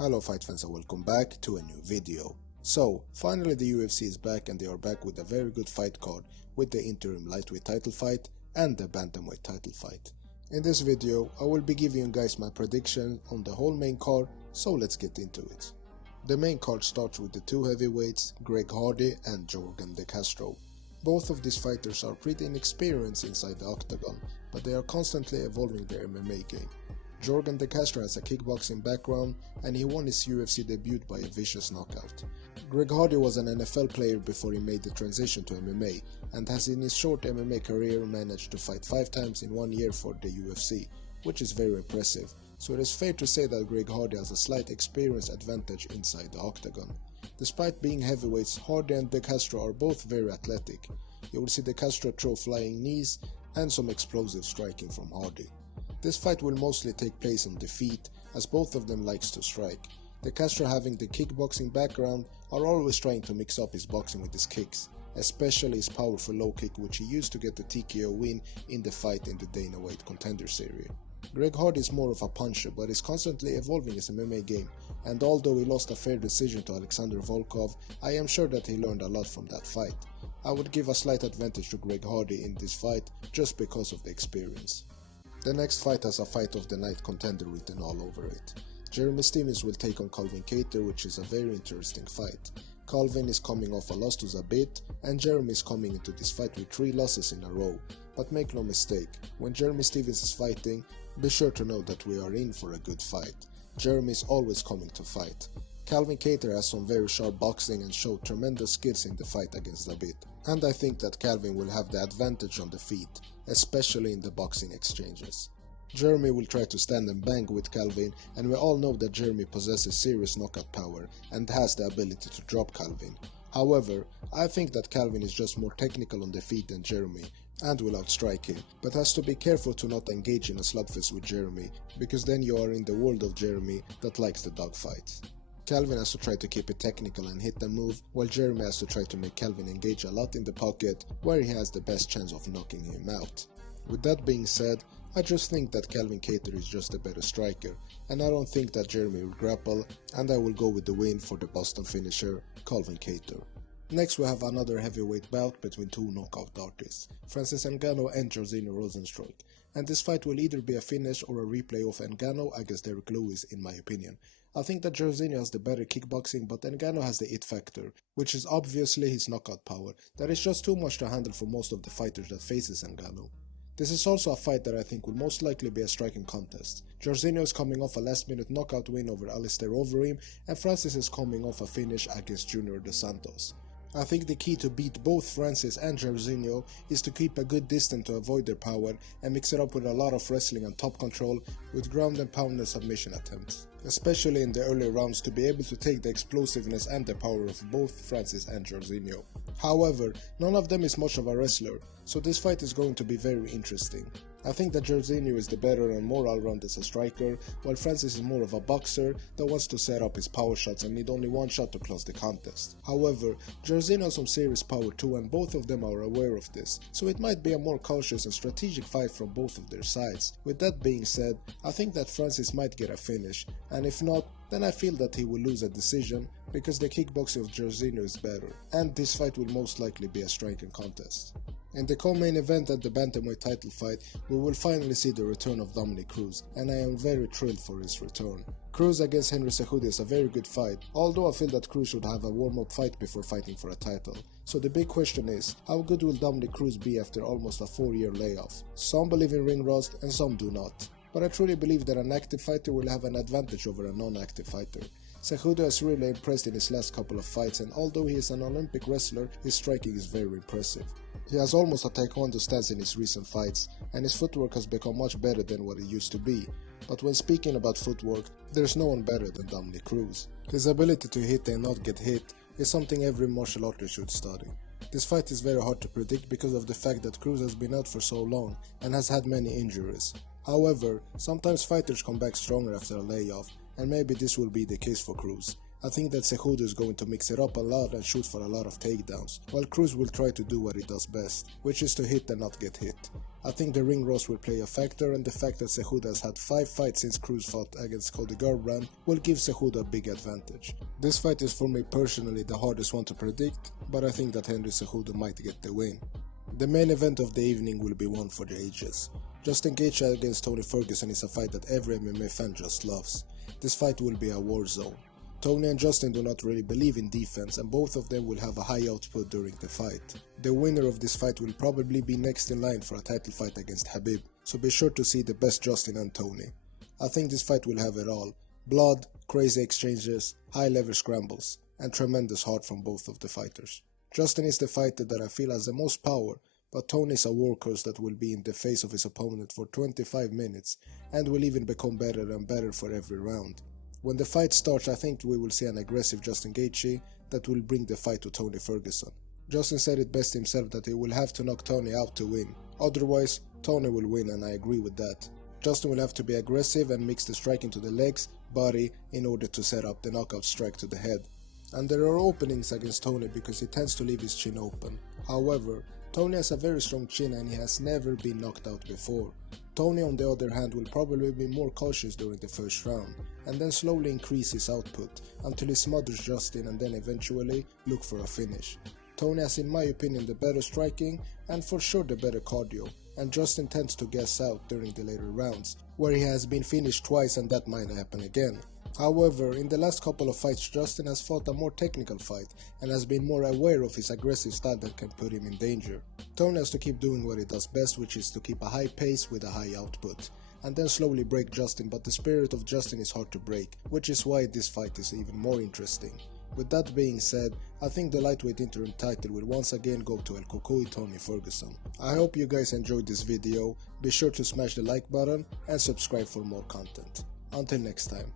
Hello fight fans and welcome back to a new video. So, finally the UFC is back and they are back with a very good fight card with the interim lightweight title fight and the bantamweight title fight. In this video, I will be giving you guys my prediction on the whole main card, so let's get into it. The main card starts with the two heavyweights, Greg Hardy and Yorgan De Castro. Both of these fighters are pretty inexperienced inside the octagon, but they are constantly evolving their MMA game. Yorgan De Castro has a kickboxing background and he won his UFC debut by a vicious knockout. Greg Hardy was an NFL player before he made the transition to MMA and has in his short MMA career managed to fight 5 times in 1 year for the UFC, which is very impressive, so it is fair to say that Greg Hardy has a slight experience advantage inside the octagon. Despite being heavyweights, Hardy and De Castro are both very athletic. You will see De Castro throw flying knees and some explosive striking from Hardy. This fight will mostly take place on the feet, as both of them likes to strike. De Castro, having the kickboxing background, are always trying to mix up his boxing with his kicks, especially his powerful low kick which he used to get the TKO win in the fight in the Dana White Contender Series. Greg Hardy is more of a puncher but is constantly evolving his MMA game, and although he lost a fair decision to Alexander Volkov, I am sure that he learned a lot from that fight. I would give a slight advantage to Greg Hardy in this fight just because of the experience. The next fight has a fight of the night contender written all over it. Jeremy Stephens will take on Calvin Kattar, which is a very interesting fight. Calvin is coming off a loss to Zabit and Jeremy is coming into this fight with 3 losses in a row. But make no mistake, when Jeremy Stephens is fighting, be sure to know that we are in for a good fight. Jeremy is always coming to fight. Calvin Kattar has some very sharp boxing and showed tremendous skills in the fight against Zabit, and I think that Calvin will have the advantage on the feet, especially in the boxing exchanges. Jeremy will try to stand and bang with Calvin, and we all know that Jeremy possesses serious knockout power and has the ability to drop Calvin. However, I think that Calvin is just more technical on the feet than Jeremy and will outstrike him, but has to be careful to not engage in a slugfest with Jeremy, because then you are in the world of Jeremy that likes the dogfights. Calvin has to try to keep it technical and hit the move, while Jeremy has to try to make Calvin engage a lot in the pocket, where he has the best chance of knocking him out. With that being said, I just think that Calvin Kattar is just a better striker, and I don't think that Jeremy will grapple, and I will go with the win for the Boston finisher, Calvin Kattar. Next we have another heavyweight bout between 2 knockout artists, Francis Ngannou and Jairzinho Rozenstruik, and this fight will either be a finish or a replay of Ngannou against Derrick Lewis in my opinion. I think that Jairzinho has the better kickboxing, but Ngannou has the it factor, which is obviously his knockout power, that is just too much to handle for most of the fighters that faces Ngannou. This is also a fight that I think will most likely be a striking contest. Jairzinho is coming off a last-minute knockout win over Alistair Overeem, and Francis is coming off a finish against Junior Dos Santos. I think the key to beat both Francis and Jairzinho is to keep a good distance to avoid their power and mix it up with a lot of wrestling and top control with ground and pound and submission attempts, especially in the early rounds, to be able to take the explosiveness and the power of both Francis and Jairzinho. However, none of them is much of a wrestler, so this fight is going to be very interesting. I think that Jairzinho is the better and more all-round as a striker, while Francis is more of a boxer that wants to set up his power shots and need only one shot to close the contest. However, Jairzinho has some serious power too, and both of them are aware of this, so it might be a more cautious and strategic fight from both of their sides. With that being said, I think that Francis might get a finish, and if not, then I feel that he will lose a decision because the kickboxing of Jairzinho is better, and this fight will most likely be a striking contest. In the co-main event at the bantamweight title fight, we will finally see the return of Dominick Cruz, and I am very thrilled for his return. Cruz against Henry Cejudo is a very good fight, although I feel that Cruz should have a warm-up fight before fighting for a title. So the big question is, how good will Dominick Cruz be after almost a 4-year layoff? Some believe in ring rust and some do not, but I truly believe that an active fighter will have an advantage over a non-active fighter. Cejudo has really impressed in his last couple of fights, and although he is an Olympic wrestler, his striking is very impressive. He has almost a taekwondo stance in his recent fights, and his footwork has become much better than what it used to be. But when speaking about footwork, there's no one better than Dominick Cruz. His ability to hit and not get hit is something every martial artist should study. This fight is very hard to predict because of the fact that Cruz has been out for so long and has had many injuries. However, sometimes fighters come back stronger after a layoff, and maybe this will be the case for Cruz. I think that Cejudo is going to mix it up a lot and shoot for a lot of takedowns, while Cruz will try to do what he does best, which is to hit and not get hit. I think the ring rust will play a factor, and the fact that Cejudo has had 5 fights since Cruz fought against Cody Garbrandt will give Cejudo a big advantage. This fight is for me personally the hardest one to predict, but I think that Henry Cejudo might get the win. The main event of the evening will be one for the ages. Justin Gaethje against Tony Ferguson is a fight that every MMA fan just loves. This fight will be a war zone. Tony and Justin do not really believe in defense, and both of them will have a high output during the fight. The winner of this fight will probably be next in line for a title fight against Khabib, so be sure to see the best Justin and Tony. I think this fight will have it all: blood, crazy exchanges, high level scrambles, and tremendous heart from both of the fighters. Justin is the fighter that I feel has the most power, but Tony is a workhorse that will be in the face of his opponent for 25 minutes and will even become better and better for every round. When the fight starts, I think we will see an aggressive Justin Gaethje that will bring the fight to Tony Ferguson. Justin said it best himself that he will have to knock Tony out to win. Otherwise, Tony will win, and I agree with that. Justin will have to be aggressive and mix the striking to the legs, body, in order to set up the knockout strike to the head. And there are openings against Tony because he tends to leave his chin open. However, Tony has a very strong chin and he has never been knocked out before. Tony, on the other hand, will probably be more cautious during the first round, and then slowly increase his output until he smothers Justin and then eventually look for a finish. Tony has, in my opinion, the better striking and for sure the better cardio, and Justin tends to gas out during the later rounds, where he has been finished twice and that might happen again. However, in the last couple of fights, Justin has fought a more technical fight and has been more aware of his aggressive style that can put him in danger. Tony has to keep doing what he does best, which is to keep a high pace with a high output, and then slowly break Justin, but the spirit of Justin is hard to break, which is why this fight is even more interesting. With that being said, I think the lightweight interim title will once again go to El Cucuy Tony Ferguson. I hope you guys enjoyed this video. Be sure to smash the like button and subscribe for more content. Until next time.